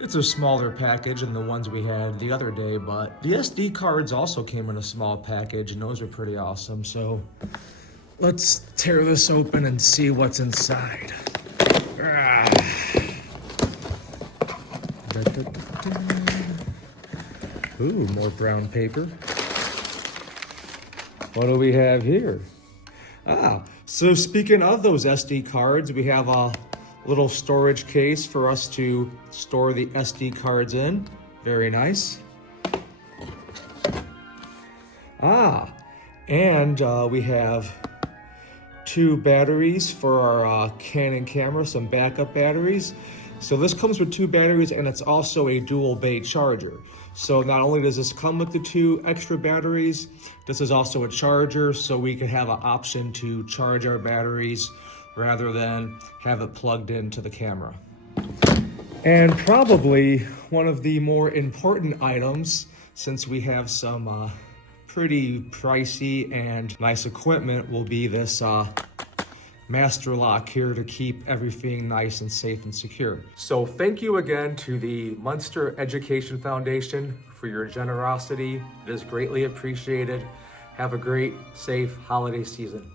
It's a smaller package than the ones we had the other day, but the SD cards also came in a small package, and those are pretty awesome. So let's tear this open and see what's inside. Ah. Ooh, more brown paper. What do we have here? So speaking of those SD cards, we have a little storage case for us to store the SD cards in. Very nice. And we have 2 batteries for our Canon camera, some backup batteries. So this comes with 2 batteries, and it's also a dual bay charger. So not only does this come with the 2 extra batteries, this is also a charger, so we can have an option to charge our batteries rather than have it plugged into the camera. And probably one of the more important items, since we have some pretty pricey and nice equipment, will be this master lock here to keep everything nice and safe and secure. So thank you again to the Munster Education Foundation for your generosity. It is greatly appreciated. Have a great, safe holiday season.